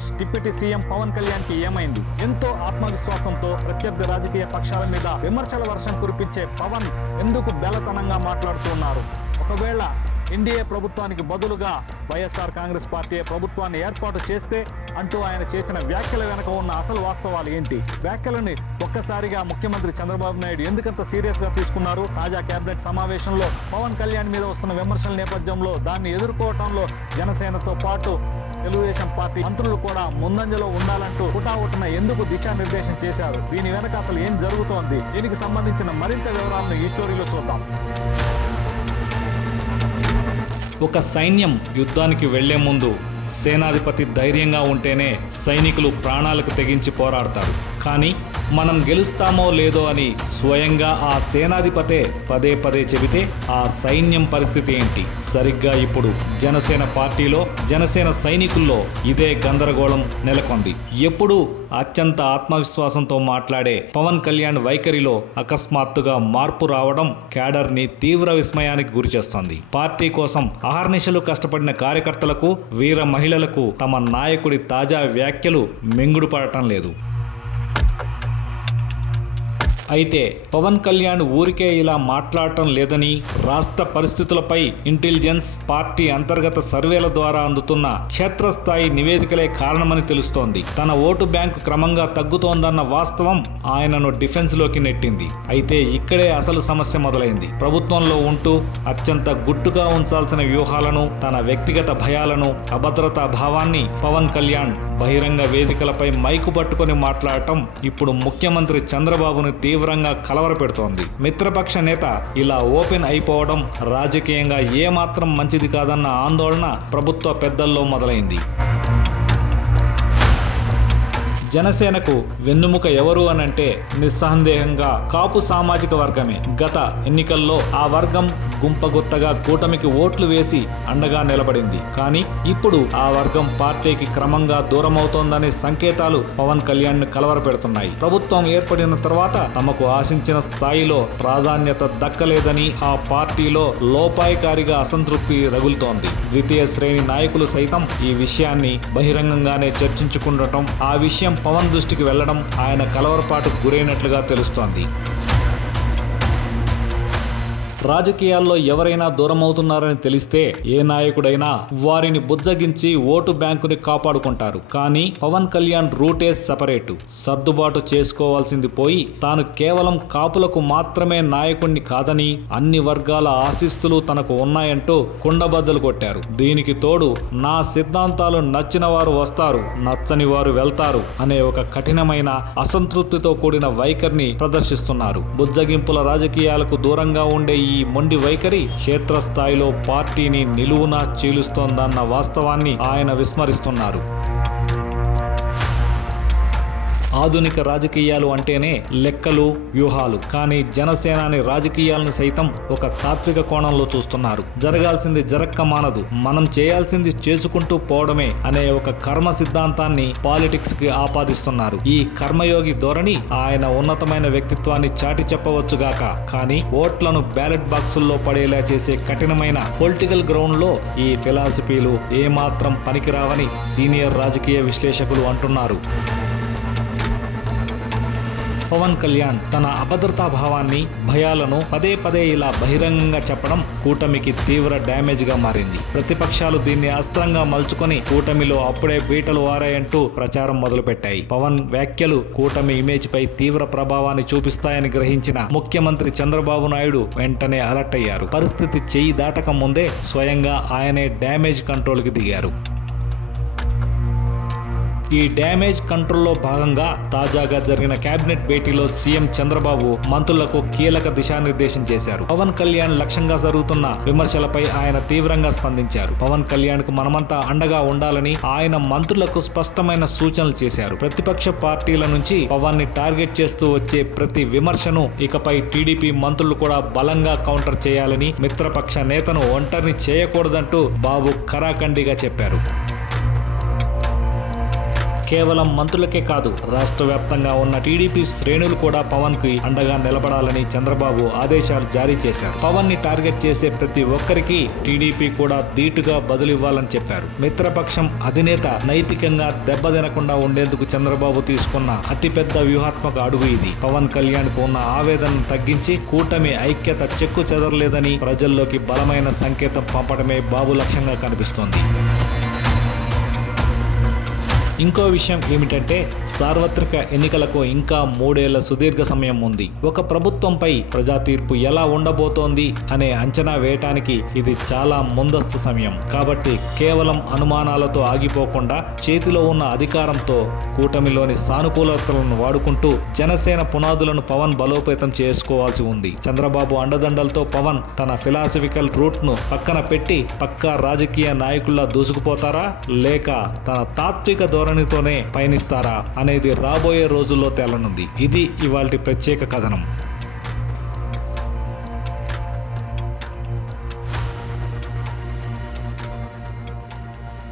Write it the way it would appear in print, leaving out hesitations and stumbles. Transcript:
Andhra Pradesh deputy CM Pawan Kalyan కి ఏమైంది? ఎంతో ఆత్మవిశ్వాసంతో ప్రత్యర్థి రాజకీయ పక్షాల మీద విమర్శల వర్షం కురిపించే పవన్ ఎందుకు బెలతనంగా మాట్లాడుతున్నారు? ఒకవేళ ఎన్డీఏ ప్రభుత్వానికి బదులుగా వైఎస్ఆర్ కాంగ్రెస్ పార్టీ ప్రభుత్వాన్ని ఏర్పాటు చేస్తే అంటూ ఆయన చేసిన వ్యాఖ్యల వెనక ఉన్న అసలు వాస్తవాలు ఏంటి? వ్యాఖ్యలని ఒక్కసారిగా ముఖ్యమంత్రి చంద్రబాబు నాయుడు ఎందుకంత సీరియస్ గా తీసుకున్నారు? తాజా కేబినెట్ సమావేశంలో పవన్ కళ్యాణ్ మీద వస్తున్న విమర్శల నేపథ్యంలో దాన్ని ఎదుర్కోవడంలో జనసేనతో పాటు తెలుగుదేశం పార్టీ మంత్రులు కూడా ముందంజలో ఉండాలంటూ హుటాహుటిన ఎందుకు దిశానిర్దేశం చేశారు? దీని వెనక అసలు ఏం జరుగుతోంది? దీనికి సంబంధించిన మరింత వివరాలను ఈ స్టోరీలో చూద్దాం. ఒక సైన్యం యుద్ధానికి వెళ్లే ముందు సేనాధిపతి ధైర్యంగా ఉంటేనే సైనికులు ప్రాణాలకు తెగించి పోరాడతారు. కానీ మనం గెలుస్తామో లేదో అని స్వయంగా ఆ సేనాధిపతే పదే పదే చెబితే ఆ సైన్యం పరిస్థితి ఏంటి? సరిగ్గా ఇప్పుడు జనసేన పార్టీలో జనసేన సైనికుల్లో ఇదే గందరగోళం నెలకొంది. ఎప్పుడూ అత్యంత ఆత్మవిశ్వాసంతో మాట్లాడే పవన్ కళ్యాణ్ వైఖరిలో అకస్మాత్తుగా మార్పు రావడం క్యాడర్ని తీవ్ర విస్మయానికి గురిచేస్తోంది. పార్టీ కోసం అహర్నిశలు కష్టపడిన కార్యకర్తలకు, వీర మహిళలకు తమ నాయకుడి తాజా వ్యాఖ్యలు మింగుడు పడటం లేదు. అయితే పవన్ కళ్యాణ్ ఊరికే ఇలా మాట్లాడటం లేదని రాష్ట్ర పరిస్థితులపై ఇంటెలిజెన్స్, పార్టీ అంతర్గత సర్వేల ద్వారా అందుతున్న క్షేత్రస్థాయి నివేదికలే కారణమని తెలుస్తోంది. తన ఓటు బ్యాంకు క్రమంగా తగ్గుతోందన్న వాస్తవం ఆయనను డిఫెన్స్ లోకి నెట్టింది. అయితే ఇక్కడే అసలు సమస్య మొదలైంది. ప్రభుత్వంలో ఉంటూ అత్యంత గుట్టుగా ఉంచాల్సిన వ్యూహాలను, తన వ్యక్తిగత భయాలను, అభద్రతా భావాన్ని పవన్ కళ్యాణ్ బహిరంగ వేదికలపై మైకు పట్టుకొని మాట్లాడటం ఇప్పుడు ముఖ్యమంత్రి చంద్రబాబును తీవ్రంగా కలవరపెడుతోంది. మిత్రపక్ష నేత ఇలా ఓపెన్ అయిపోవడం రాజకీయంగా ఏమాత్రం మంచిది కాదన్న ఆందోళన ప్రభుత్వ పెద్దల్లో మొదలైంది. జనసేనకు వెన్నుముక ఎవరు అనంటే నిస్సందేహంగా కాపు సామాజిక వర్గమే. గత ఎన్నికల్లో ఆ వర్గం గుంపగుత్తగా కూటమికి ఓట్లు వేసి అండగా నిలబడింది. కానీ ఇప్పుడు ఆ వర్గం పార్టీకి క్రమంగా దూరమవుతోందనే సంకేతాలు పవన్ కళ్యాణ్ ను కలవరపెడుతున్నాయి. ప్రభుత్వం ఏర్పడిన తర్వాత తమకు ఆశించిన స్థాయిలో ప్రాధాన్యత దక్కలేదని ఆ పార్టీలో లోపాయికారిగా అసంతృప్తి రగులుతోంది. ద్వితీయ శ్రేణి నాయకులు సైతం ఈ విషయాన్ని బహిరంగంగానే చర్చించుకుండటం, ఆ విషయం పవన్ దృష్టికి వెళ్లడం ఆయన కలవరపాటుకు గురైనట్లుగా తెలుస్తోంది. రాజకీయాల్లో ఎవరైనా దూరమవుతున్నారని తెలిస్తే ఏ నాయకుడైనా వారిని బుజ్జగించి ఓటు బ్యాంకుని కాపాడుకుంటారు. కానీ పవన్ కళ్యాణ్ రూటే సెపరేటు. సర్దుబాటు చేసుకోవాల్సింది పోయి తాను కేవలం కాపులకు మాత్రమే నాయకుణ్ణి కాదని, అన్ని వర్గాల ఆశీస్సులు తనకు ఉన్నాయంటూ కుండబద్దలు కొట్టారు. దీనికి తోడు నా సిద్ధాంతాలు నచ్చిన వారు వస్తారు, నచ్చని వారు వెళ్తారు అనే ఒక కఠినమైన అసంతృప్తితో కూడిన వైఖరిని ప్రదర్శిస్తున్నారు. బుజ్జగింపుల రాజకీయాలకు దూరంగా ఉండే ఈ మొండి వైఖరి క్షేత్రస్థాయిలో పార్టీని నిలువునా చీలుస్తోందన్న వాస్తవాన్ని ఆయన విస్మరిస్తున్నారు. ఆధునిక రాజకీయాలు అంటేనే లెక్కలు, వ్యూహాలు. కానీ జనసేనాని రాజకీయాలను సైతం ఒక తాత్విక కోణంలో చూస్తున్నారు. జరగాల్సింది జరక్క మానదు, మనం చేయాల్సింది చేసుకుంటూ పోవడమే అనే ఒక కర్మ సిద్ధాంతాన్ని పాలిటిక్స్ కి ఆపాదిస్తున్నారు. ఈ కర్మయోగి ధోరణి ఆయన ఉన్నతమైన వ్యక్తిత్వాన్ని చాటి చెప్పవచ్చుగాక, కానీ ఓట్లను బ్యాలెట్ బాక్సుల్లో పడేలా చేసే కఠినమైన పొలిటికల్ గ్రౌండ్ లో ఈ ఫిలాసఫీలు ఏమాత్రం పనికిరావని సీనియర్ రాజకీయ విశ్లేషకులు అంటున్నారు. పవన్ కళ్యాణ్ తన అభద్రతా భావాన్ని, భయాలను పదే పదే ఇలా బహిరంగంగా చెప్పడం కూటమికి తీవ్ర డ్యామేజ్ గా మారింది. ప్రతిపక్షాలు దీన్ని అస్త్రంగా మలుచుకొని కూటమిలో అప్పుడే బీటలు వారాయంటూ ప్రచారం మొదలుపెట్టాయి. పవన్ వ్యాఖ్యలు కూటమి ఇమేజ్ పై తీవ్ర ప్రభావాన్ని చూపిస్తాయని గ్రహించిన ముఖ్యమంత్రి చంద్రబాబు నాయుడు వెంటనే అలర్ట్ అయ్యారు. పరిస్థితి చెయ్యి దాటక ముందే స్వయంగా ఆయనే డ్యామేజ్ కంట్రోల్ కి దిగారు. ఈ డ్యామేజ్ కంట్రోల్లో భాగంగా తాజాగా జరిగిన కేబినెట్ భేటీలో సీఎం చంద్రబాబు మంత్రులకు కీలక దిశానిర్దేశం చేశారు. పవన్ కళ్యాణ్ లక్ష్యంగా జరుగుతున్న విమర్శలపై ఆయన తీవ్రంగా స్పందించారు. పవన్ కళ్యాణ్ కు మనమంతా అండగా ఉండాలని ఆయన మంత్రులకు స్పష్టమైన సూచనలు చేశారు. ప్రతిపక్ష పార్టీల నుంచి పవన్ ని టార్గెట్ చేస్తూ వచ్చే ప్రతి విమర్శను ఇకపై టీడీపీ మంత్రులు కూడా బలంగా కౌంటర్ చేయాలని, మిత్రపక్ష నేతను ఒంటరిని చేయకూడదంటూ బాబు ఖరాఖండిగా చెప్పారు. కేవలం మంత్రులకే కాదు, రాష్ట్ర వ్యాప్తంగా ఉన్న టీడీపీ శ్రేణులు కూడా పవన్ కి అండగా నిలబడాలని చంద్రబాబు ఆదేశాలు జారీ చేశారు. పవన్ ని టార్గెట్ చేసే ప్రతి ఒక్కరికి టీడీపీ కూడా ధీటుగా బదులివ్వాలని చెప్పారు. మిత్రపక్షం అధినేత నైతికంగా దెబ్బతినకుండా ఉండేందుకు చంద్రబాబు తీసుకున్న అతిపెద్ద వ్యూహాత్మక అడుగు ఇది. పవన్ కళ్యాణ్ కు ఉన్న ఆవేదనను తగ్గించి కూటమి ఐక్యత చెక్కు చెదరలేదని ప్రజల్లోకి బలమైన సంకేతం పంపడమే బాబు లక్ష్యంగా కనిపిస్తోంది. ఇంకో విషయం ఏమిటంటే, సార్వత్రిక ఎన్నికలకు ఇంకా 3 ఏళ్ల సుదీర్ఘ సమయం ఉంది. ఒక ప్రభుత్వంపై ప్రజా తీర్పు ఎలా ఉండబోతోంది అనే అంచనా వేయటానికి ఇది చాలా ముందస్తు సమయం. కాబట్టి కేవలం అనుమానాలతో ఆగిపోకుండా చేతిలో ఉన్న అధికారంతో కూటమిలోని సానుకూలతలను వాడుకుంటూ జనసేన పునాదులను పవన్ బలోపేతం చేసుకోవాల్సి ఉంది. చంద్రబాబు అండదండలతో పవన్ తన ఫిలాసఫికల్ రూట్ ను పక్కన పెట్టి పక్కా రాజకీయ నాయకుల్లా దూసుకుపోతారా, లేక తన తాత్విక ధోరణితోనే పయనిస్తారా అనేది రాబోయే రోజుల్లో తేలనుంది. ఇది ఇవాల్టి ప్రత్యేక కథనం.